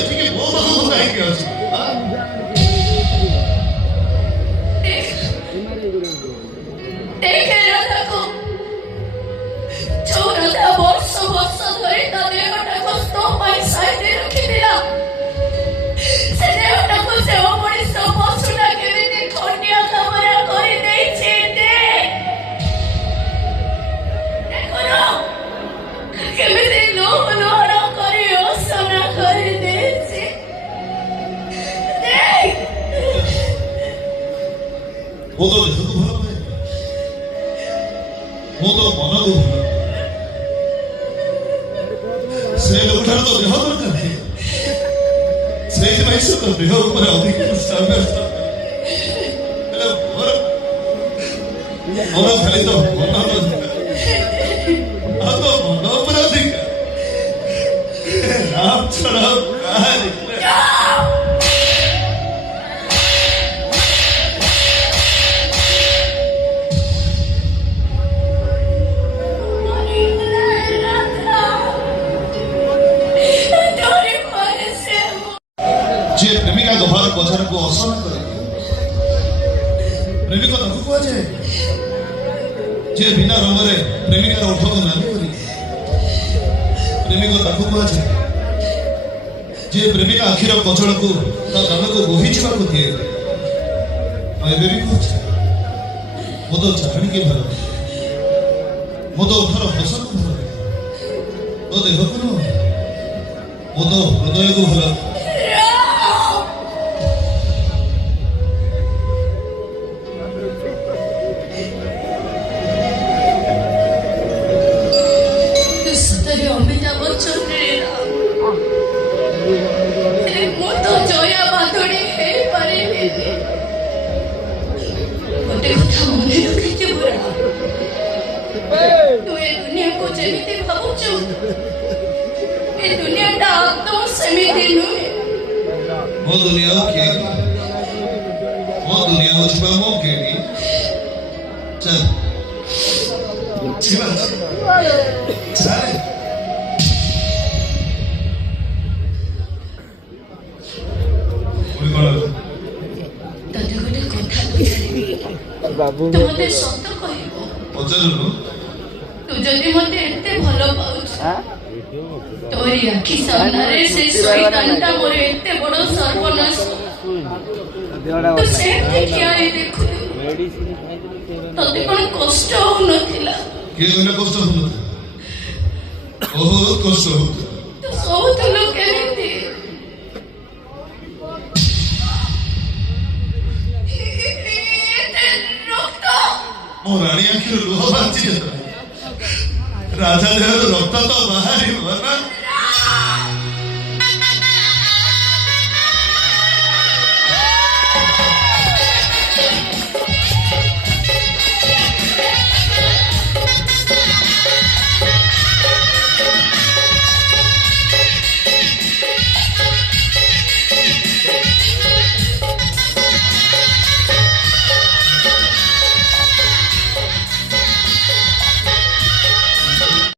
ଏଠିକି ମୋ ପାଖକୁ କାହିଁକି ଅଛି? ମୁଁ ତ ଦେହକୁ ଭଲ ପାଏ, ମୁଁ ତ ମନକୁ ଭଲ ପାଏ। ସେ ଲୋକଠାରୁ ତ ଦେହ ଦରକାର ନାହିଁ, ସେଇଥିପାଇଁ ସେ ତ ଦେହ ଉପରେ ଅଧିକ ହେଲେ ମୋର ଖାଲି ତ ମନ ଆଉ ତ ମନ ଉପରେ ଅଧିକା ରାମ ଛଡା କାହାରି ଯିଏ ପ୍ରେମିକା ଗଭାର ପଛରକୁ ଅସନା କରେ ପ୍ରେମିକ ତାକୁ କୁହାଯାଏ। ଯିଏ ବିନା ରଙ୍ଗରେ ପ୍ରେମିକାର ଓଠକୁ ନାଲି କରି ପ୍ରେମିକ ତାକୁ କୁହାଯାଏ। ଯିଏ ପ୍ରେମିକା ଆଖିର କଚଳକୁ ତା କାନକୁ ବୋହିଯିବାକୁ ଦିଏ। ଏବେ ବି କହୁଛି ମୁଁ ତ ଚାହାଣିକି ଭଲ, ମୁଁ ତ ଓଠର ହସକୁ ଭଲ, ମୋ ଦେହକୁ ନୁହଁ, ମୁଁ ତ ହୃଦୟକୁ ଭଲ। वो दुनिया क्या वो दुनिया उसमें वो केगी चल चल चल बाबू तुमते सत कहबो पचारू तू जदी मते एते भलो पाउछ तोरी आखि सामने से शैतानटा मोरे एते बड़ो सर्वनाश तो से देखिया ए देखु तते कोन कष्ट हो नथिला के गने कष्ट हो बहुत कष्ट हो तो सब तो लोग केमिति मो रानी आखिर लुह बांची राजा देहर रक्त तो बाहरी ना